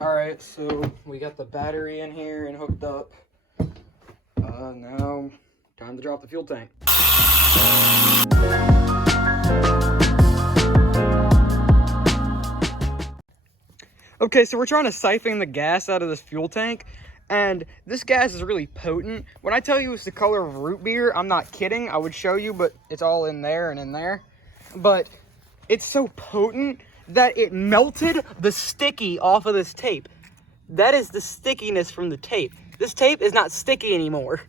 Alright, so we got the battery in here and hooked up. Now, time to drop the fuel tank. Okay, so we're trying to siphon the gas out of this fuel tank, and this gas is really potent. When I tell you it's the color of root beer, I'm not kidding. I would show you, but it's all in there and in there. But it's so potent that it melted the sticky off of this tape. That is the stickiness from the tape. This tape is not sticky anymore.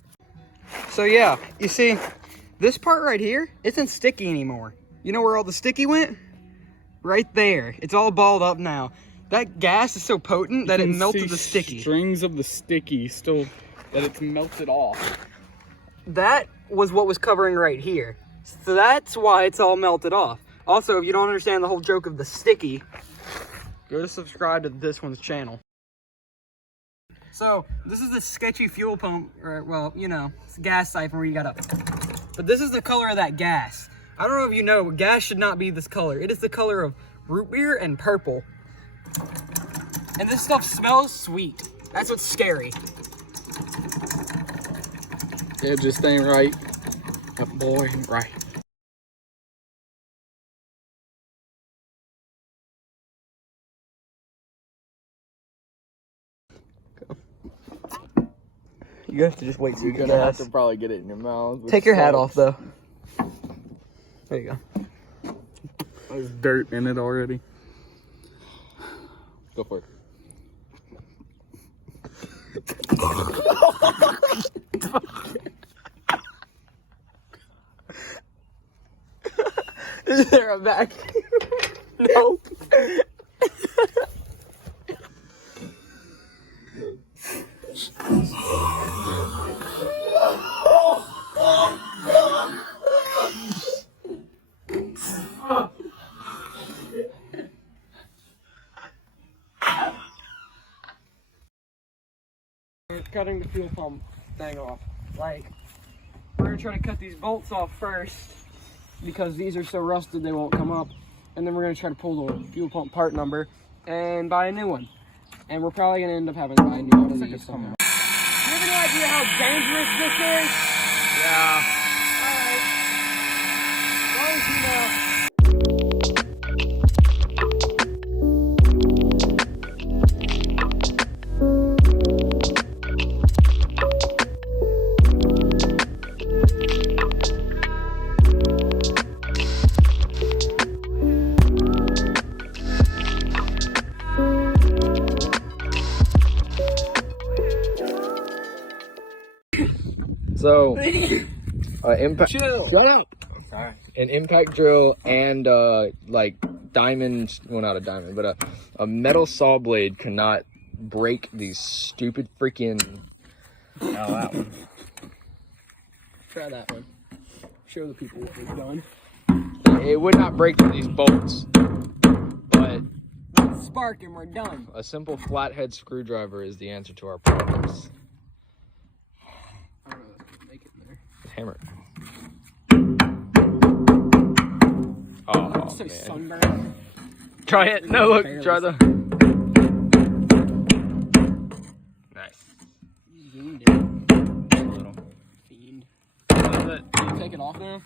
So yeah, you see, this part right here isn't sticky anymore. You know where all the sticky went? Right there. It's all balled up now. That gas is so potent that it melted the sticky. Strings of the sticky still, that it's melted off. That was what was covering right here. So that's why it's all melted off. Also, if you don't understand the whole joke of the sticky, go to subscribe to this one's channel. So, this is the sketchy fuel pump, or, well, you know, it's a gas siphon where you gotta... But this is the color of that gas. I don't know if you know, but gas should not be this color. It is the color of root beer and purple. And this stuff smells sweet. That's what's scary. It just ain't right. That boy ain't right. You have to just wait till you You're gonna have to probably get it in your mouth. Take your hat off, though. There you go. There's dirt in it already. Go for it. Is there a vacuum? No. We're cutting the fuel pump thing off. Like, we're gonna try to cut these bolts off first because these are so rusted they won't come up. And then we're gonna try to pull the fuel pump part number and buy a new one. And we're probably gonna end up having to buy a new one of these somehow. Do you have any idea how dangerous this is? Yeah. Alright. As long as you know. So, impact. Chill. Shut up. Alright. An impact drill and like diamond, well not a diamond, but a metal saw blade cannot break these stupid freaking. Oh, that one. Try that one. Show the people what we've done. It would not break these bolts, but Spark and we're done. a simple flathead screwdriver is the answer to our problems. I don't know if I can make it in there. Hammer. Oh, So man. sunburned. Try it. No, look. Barely. Try the. Nice. Zoomed in. A little. Fiend. That's it. Can you take it off now?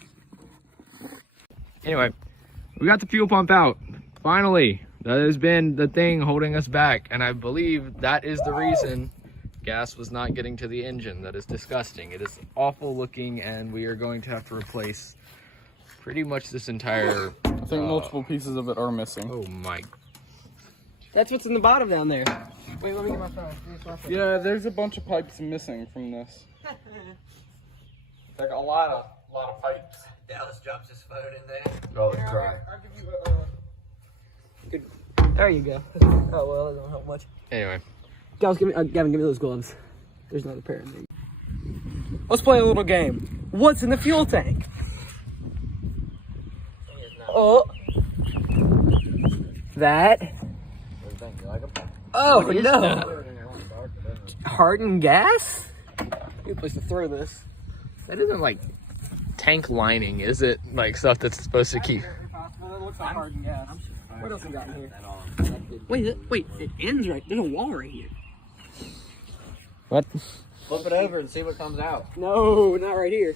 Anyway, we got the fuel pump out. Finally. That has been the thing holding us back, and I believe that is the reason gas was not getting to the engine. That is disgusting. It is awful looking, and we are going to have to replace pretty much this entire... I think multiple pieces of it are missing. Oh my... That's what's in the bottom down there. Wait, let me get my phone. Yeah, there's a bunch of pipes missing from this. Like a lot of pipes. Dallas drops his phone in there. Oh, let's try. I'll give you Good. There you go. Oh, well, that don't help much. Anyway. Gavin, give me those gloves. There's another pair in there. Let's play a little game. What's in the fuel tank? Oh. That. Oh, no. Hardened gas? Good place to throw this. That isn't like tank lining, is it? Like stuff that's supposed to keep... It looks like hardened gas. What else we got in here? Wait, it ends right. There's a wall right here. What? Flip it over and see what comes out. No, not right here.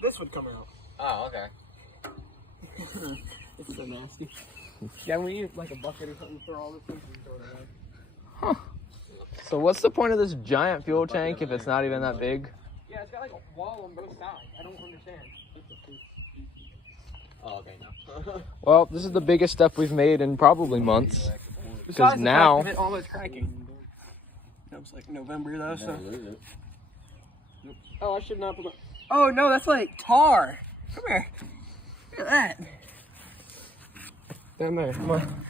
This would come out. Oh, okay. It's so nasty. Yeah, we need like a bucket or something for all this thing and throw it away. So what's the point of this giant fuel tank if it's not even that big? Yeah, it's got like a wall on both sides. I don't understand. Oh, okay, no. Well, this is the biggest stuff we've made in probably months. Besides the now- fact of it almost cracking. That was like November though, so. Oh, I should not put my... Oh no, that's like tar. Come here. Look at that. Down there. Come on.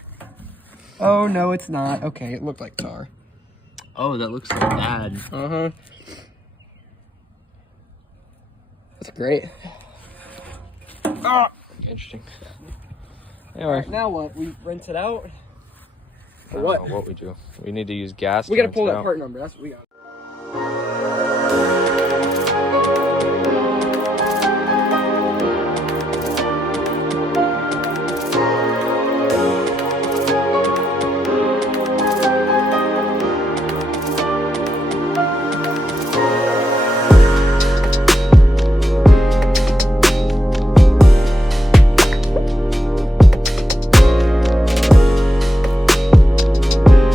Oh no, it's not. Okay, it looked like tar. Oh, that looks so bad. Uh-huh. That's great. Ah! Interesting. Anyway, Now what? We rinse it out? I don't know what we do. We need to use gas. We to gotta rinse pull it that out. part number. That's what we got.